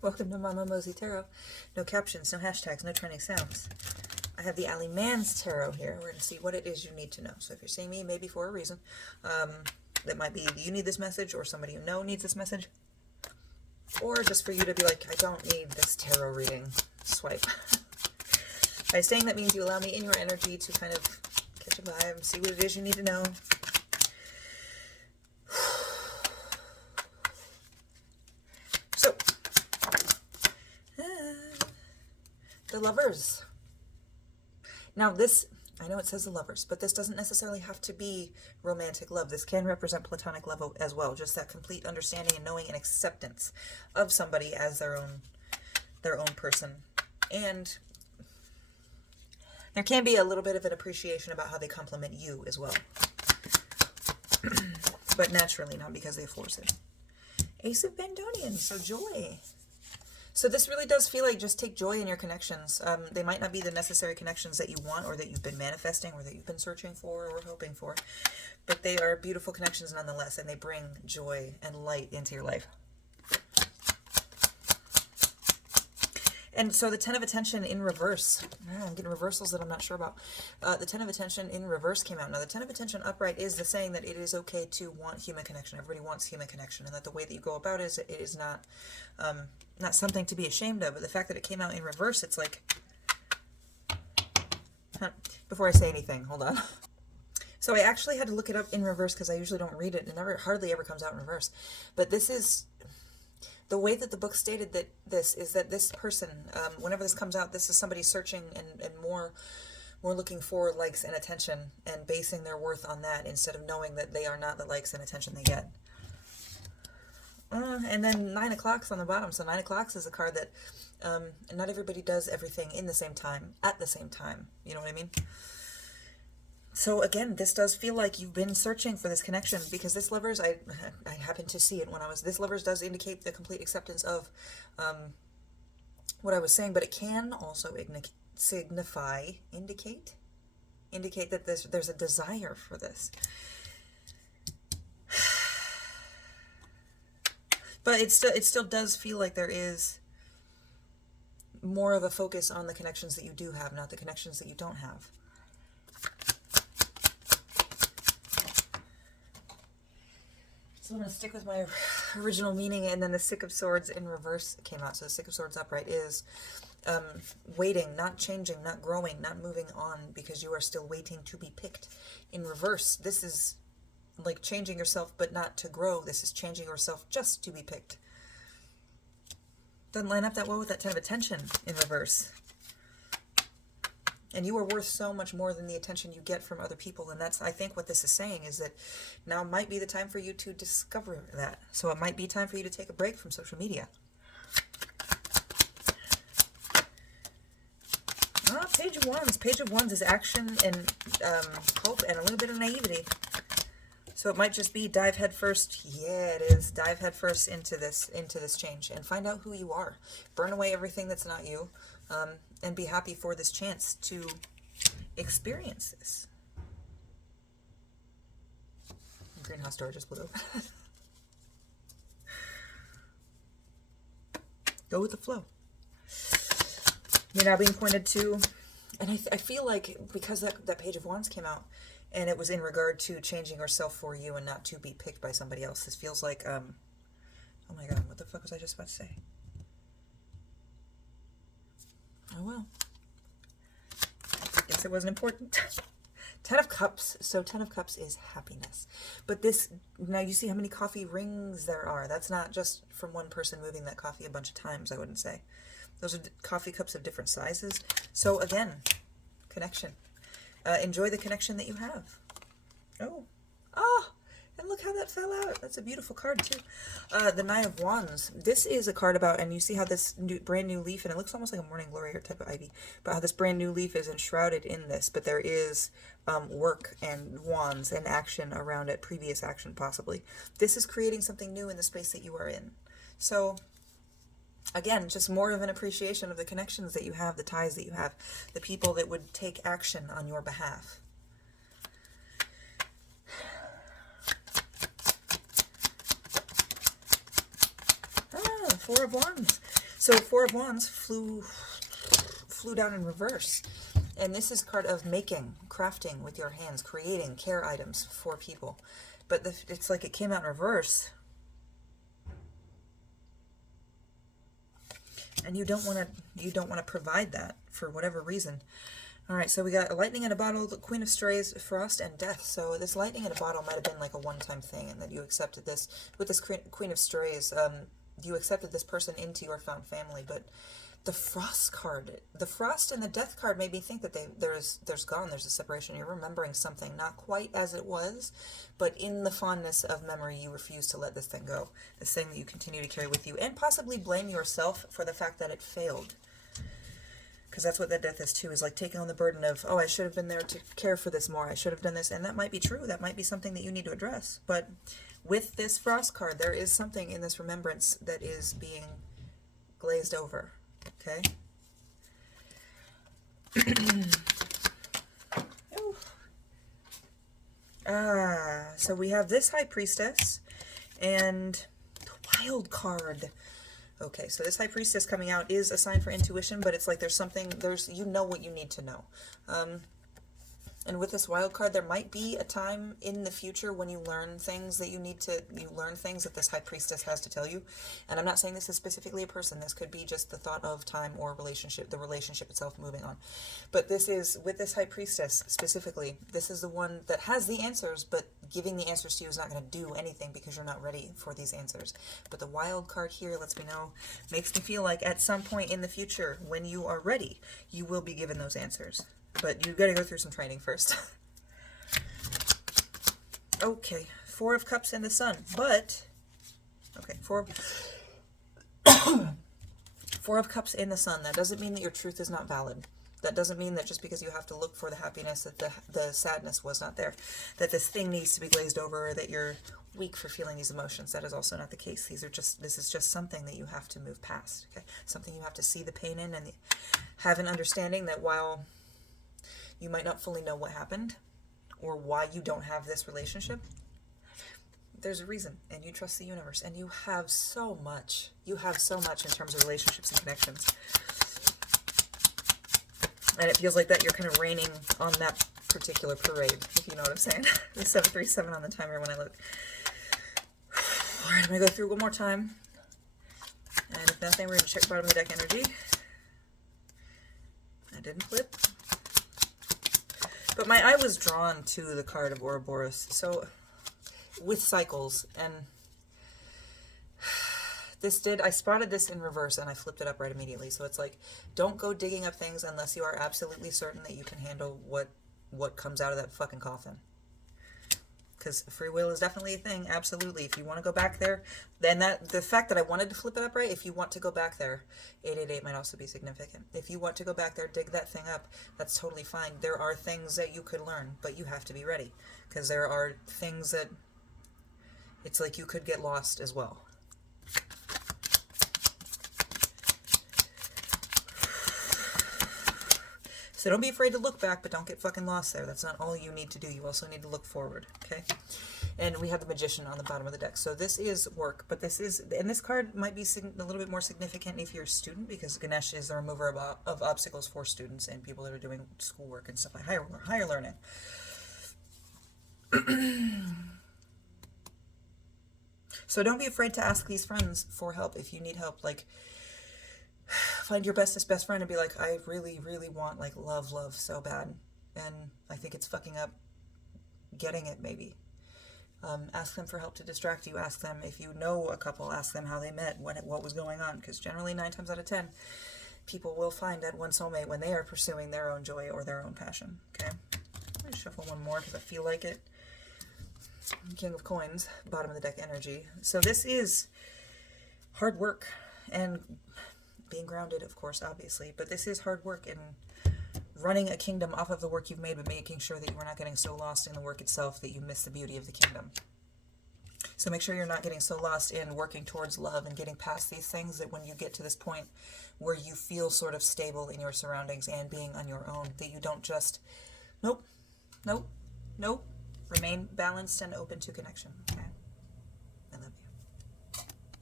Welcome to Mama Mosey Tarot. No captions, no hashtags, no trending sounds. I have the Allie Mann's Tarot here. We're going to see what it is you need to know. So if you're seeing me, maybe for a reason. That might be you need this message, or somebody you know needs this message. Or just for you to be like, I don't need this tarot reading. Swipe. By saying that means you allow me in your energy to kind of catch a vibe, see what it is you need to know. So, the Lovers. Now this, I know it says the Lovers, but this doesn't necessarily have to be romantic love. This can represent platonic love as well. Just that complete understanding and knowing and acceptance of somebody as their own person. And there can be a little bit of an appreciation about how they compliment you as well. But naturally, not because they force it. Ace of Bandonian, so joy. So this really does feel like just take joy in your connections. They might not be the necessary connections that you want, or that you've been manifesting, or that you've been searching for or hoping for. But they are beautiful connections nonetheless, and they bring joy and light into your life. And so the Ten of Attention in reverse. I'm getting reversals that I'm not sure about. The Ten of Attention in reverse came out. Now, the Ten of Attention upright is the saying that it is okay to want human connection. Everybody wants human connection. And that the way that you go about it is not something to be ashamed of. But the fact that it came out in reverse, it's like... Before I say anything, hold on. So I actually had to look it up in reverse because I usually don't read it. It hardly ever comes out in reverse. But this is... The way that the book stated that this person, whenever this comes out, this is somebody searching and more looking for likes and attention and basing their worth on that instead of knowing that they are not the likes and attention they get. And then 9 o'clock's on the bottom. So 9 o'clock's is a card that not everybody does everything in the same time, at the same time. You know what I mean? So again, this does feel like you've been searching for this connection, because this Lovers, I happened to see it when this Lovers does indicate the complete acceptance of what I was saying, but it can also indicate that there's a desire for this. But it still does feel like there is more of a focus on the connections that you do have, not the connections that you don't have. So I'm going to stick with my original meaning, and then the Six of Swords in reverse came out. So the Six of Swords upright is waiting, not changing, not growing, not moving on, because you are still waiting to be picked. In reverse, this is like changing yourself, but not to grow. This is changing yourself just to be picked. Doesn't line up that well with that Ten of Attention in reverse. And you are worth so much more than the attention you get from other people. And that's, I think, what this is saying, is that now might be the time for you to discover that. So it might be time for you to take a break from social media. Page of Wands. Page of Wands is action and hope and a little bit of naivety. So it might just be dive headfirst. Yeah, it is. Dive headfirst into this change and find out who you are. Burn away everything that's not you. And be happy for this chance to experience this. Greenhouse door just blew open. Go with the flow. You're now being pointed to, and I feel like because that Page of Wands came out, and it was in regard to changing yourself for you and not to be picked by somebody else. This feels like, oh my God, what the fuck was I just about to say? Oh well. Guess it wasn't important. Ten of Cups. So Ten of Cups is happiness. But this, now you see how many coffee rings there are. That's not just from one person moving that coffee a bunch of times, I wouldn't say. Those are coffee cups of different sizes. So again, connection. Enjoy the connection that you have. Oh. Ah! And look how that fell out. That's a beautiful card, too. The Nine of Wands. This is a card about, and you see how this brand new leaf, and it looks almost like a morning glory or type of ivy, but how this brand new leaf is enshrouded in this, but there is work and wands and action around it, previous action possibly. This is creating something new in the space that you are in. So, again, just more of an appreciation of the connections that you have, the ties that you have, the people that would take action on your behalf. Four of Wands. So Four of Wands flew down in reverse. And this is card of making, crafting with your hands, creating care items for people. But it's like it came out in reverse. And you don't want to provide that for whatever reason. All right, so we got a lightning in a bottle, the Queen of Strays, frost, and death. So this lightning in a bottle might have been like a one-time thing, and that you accepted this with this Queen of Strays. You accepted this person into your found family, but the frost card, the frost and the death card made me think that there's a separation. You're remembering something not quite as it was, but in the fondness of memory, you refuse to let this thing go, this thing that you continue to carry with you, and possibly blame yourself for the fact that it failed. Because that's what that death is too, is like taking on the burden of, oh, I should have been there to care for this more, I should have done this, and that might be true, that might be something that you need to address. But with this frost card, there is something in this remembrance that is being glazed over. Okay. So we have this High Priestess and the Wild card. Okay, so this High Priestess coming out is a sign for intuition, but it's like you know what you need to know. And with this Wild card, there might be a time in the future when you learn things that you learn things that this High Priestess has to tell you. And I'm not saying this is specifically a person. This could be just the thought of time or relationship, the relationship itself moving on. But this is, with this High Priestess specifically, this is the one that has the answers, but giving the answers to you is not going to do anything because you're not ready for these answers. But the Wild card here lets me know, makes me feel like at some point in the future, when you are ready, you will be given those answers. But you've got to go through some training first. Okay, Four of Cups and the Sun. But, okay, Four of Cups in the Sun. That doesn't mean that your truth is not valid. That doesn't mean that just because you have to look for the happiness that the sadness was not there. That this thing needs to be glazed over, or that you're weak for feeling these emotions. That is also not the case. This is just something that you have to move past. Okay, something you have to see the pain in and have an understanding that while you might not fully know what happened or why you don't have this relationship, there's a reason, and you trust the universe, and you have so much. You have so much in terms of relationships and connections. And it feels like that you're kind of raining on that particular parade, if you know what I'm saying. The 737 on the timer when I look. All right, I'm going to go through one more time. And if nothing, we're going to check bottom of the deck energy. I didn't flip. But my eye was drawn to the card of Ouroboros. So, with cycles, and I spotted this in reverse and I flipped it up right immediately. So it's like, don't go digging up things unless you are absolutely certain that you can handle what comes out of that fucking coffin. Because free will is definitely a thing, absolutely. If you want to go back there, then the fact that I wanted to flip it up right, if you want to go back there, 888 might also be significant. If you want to go back there, dig that thing up, that's totally fine. There are things that you could learn, but you have to be ready. Because there are things that, it's like you could get lost as well. So don't be afraid to look back, but don't get fucking lost there. That's not all you need to do. You also need to look forward, okay? And we have the Magician on the bottom of the deck. So this is work, but and this card might be a little bit more significant if you're a student, because Ganesh is the remover of obstacles for students and people that are doing schoolwork and stuff like higher learning. So don't be afraid to ask these friends for help if you need help. Like, find your bestest best friend and be like, I really, really want, like, love so bad. And I think it's fucking up getting it, maybe. Ask them for help to distract you. Ask them, if you know a couple, ask them how they met, what was going on. Because generally, 9 times out of 10, people will find that one soulmate when they are pursuing their own joy or their own passion. Okay? I'm going to shuffle one more because I feel like it. King of Coins, bottom of the deck energy. So this is hard work and being grounded, of course, obviously, but this is hard work in running a kingdom off of the work you've made, but making sure that you are not getting so lost in the work itself that you miss the beauty of the kingdom. So make sure you're not getting so lost in working towards love and getting past these things that when you get to this point where you feel sort of stable in your surroundings and being on your own, that you don't just, nope, remain balanced and open to connection, okay?